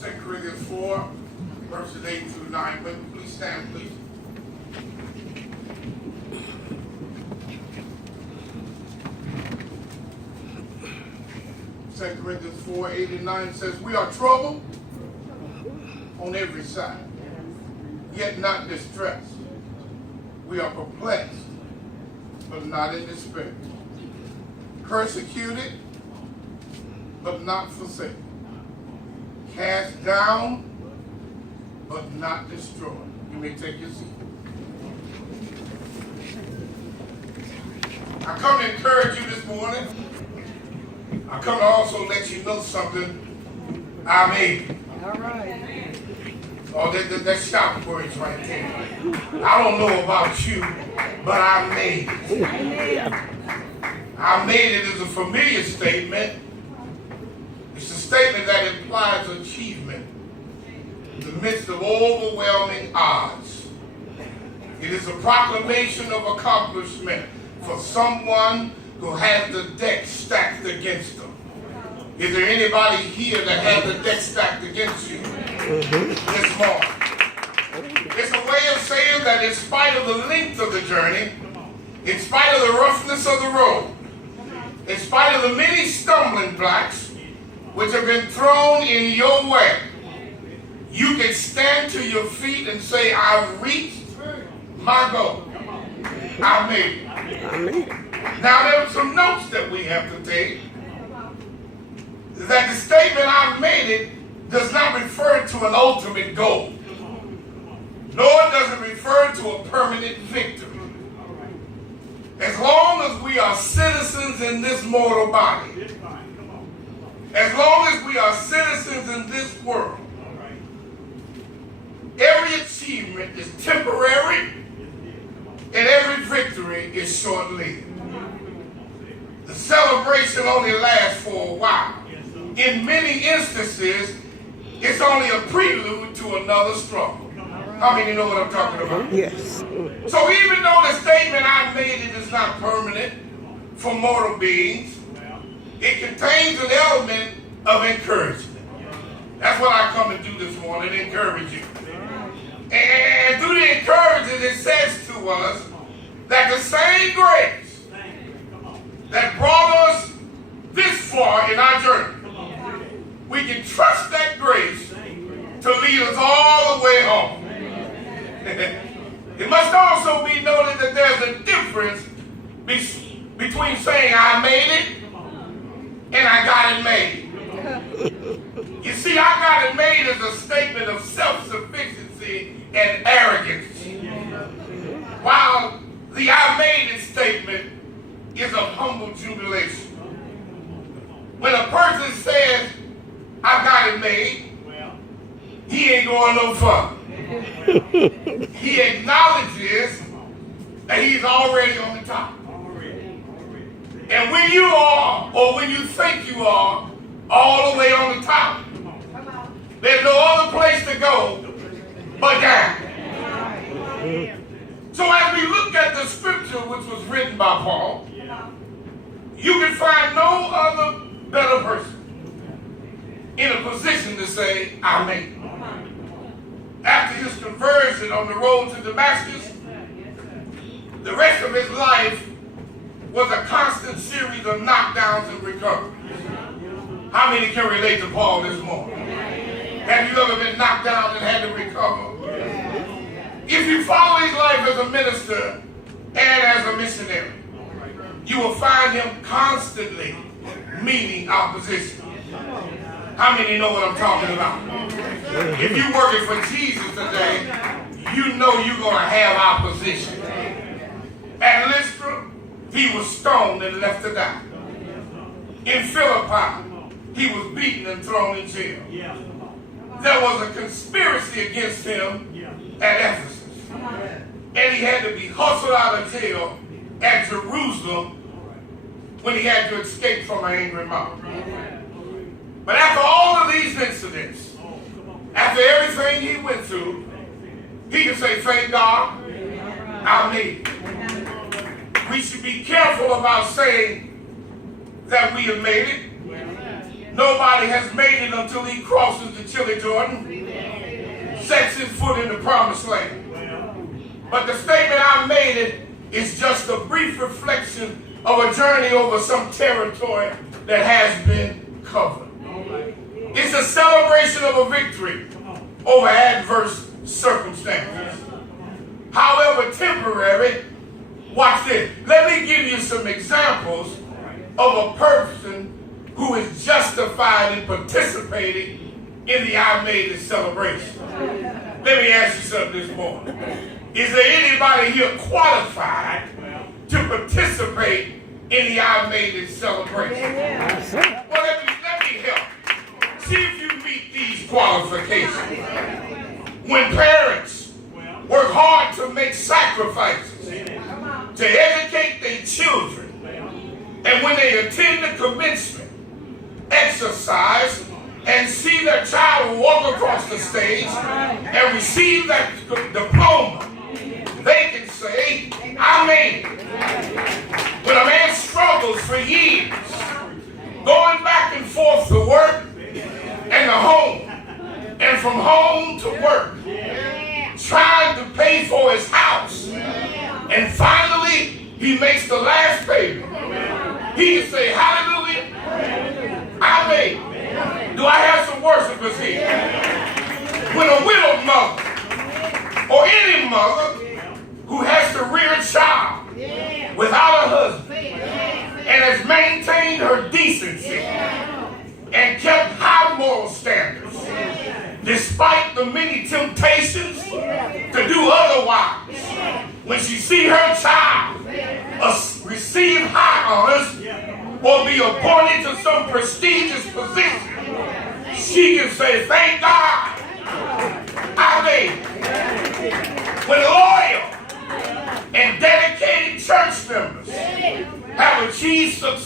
2 Corinthians 4, verses 8 through 9. But please stand, please. 2 Corinthians 4, 8 and 9 says, we are troubled on every side, yet not distressed. We are perplexed, but not in despair. Persecuted, but not forsaken. Cast down, but not destroyed. You may take your seat. I come to encourage you this morning. I come to also let you know something. I made it. All right. Oh, that's shout words right there. I don't know about you, but I made it. I made it is a familiar statement. It's a statement that implies achievement in the midst of overwhelming odds. It is a proclamation of accomplishment for someone who has the deck stacked against them. Is there anybody here that has the deck stacked against you this morning? It's a way of saying that in spite of the length of the journey, in spite of the roughness of the road, in spite of the many stumbling blocks which have been thrown in your way, you can stand to your feet and say, I've reached my goal. I made it. Now there are some notes that we have to take. That the statement I've made it does not refer to an ultimate goal, nor does it refer to a permanent victory. As long as we are citizens in this mortal body, as long as we are citizens in this world, every achievement is temporary and every victory is short-lived. The celebration only lasts for a while. In many instances, it's only a prelude to another struggle. How many know what I'm talking about? Yes. So even though the statement I made it is not permanent for mortal beings, it contains an element of encouragement. That's what I come to do this morning, encourage you. And through the encouragement, it says to us that the same grace that brought us this far in our journey, we can trust that grace to lead us all the way home. It must also be noted that there's a difference between saying I made it and I got it made. You see, I got it made is a statement of self-sufficiency and arrogance, while the I made it statement is of humble jubilation. When a person says, I got it made, he ain't going no further. He acknowledges that he's already on the top. And when you are, or when you think you are, all the way on the top, there's no other place to go but down. So as we look at the scripture which was written by Paul, you can find no other better person in a position to say, I made it. After his conversion on the road to Damascus, the rest of his life was a constant series of knockdowns and recoveries. How many can relate to Paul this morning? Have you ever been knocked down and had to recover? If you follow his life as a minister and as a missionary, you will find him constantly meeting opposition. How many know what I'm talking about? If you're working for Jesus today, you know you're going to have opposition. At Lystra, he was stoned and left to die. In Philippi, he was beaten and thrown in jail. There was a conspiracy against him at Ephesus. And he had to be hustled out of jail at Jerusalem when he had to escape from an angry mob. But after all of these incidents, after everything he went through, he can say, thank God, I made it. We should be careful about saying that we have made it. Nobody has made it until he crosses the chilly Jordan, sets his foot in the promised land. But the statement I made is just a brief reflection of a journey over some territory that has been covered. It's a celebration of a victory over adverse circumstances. However temporary, watch this. Let me give you some examples of a person who is justified in participating in the I Made It celebration. Let me ask you something this morning. Is there anybody here qualified to participate in the I Made It celebration? Well, let me help. See if you meet these qualifications. When parents work hard to make sacrifices to educate their children, and when they attend the commencement exercise and see their child walk across the stage and receive that diploma, they can say, I made it. When a man struggles for years, going back and forth to work and to home, and from home to work, trying to pay for his house, and finally he makes the last payment, he can say, hallelujah, I made it. Do I have some worshipers here? When a widowed mother, or any mother who has to rear a child without a husband and has maintained her decency and kept high moral standards despite the many temptations to do otherwise, when she see her child receive high honors or be appointed to some prestigious position, she can say, thank God I made it. When the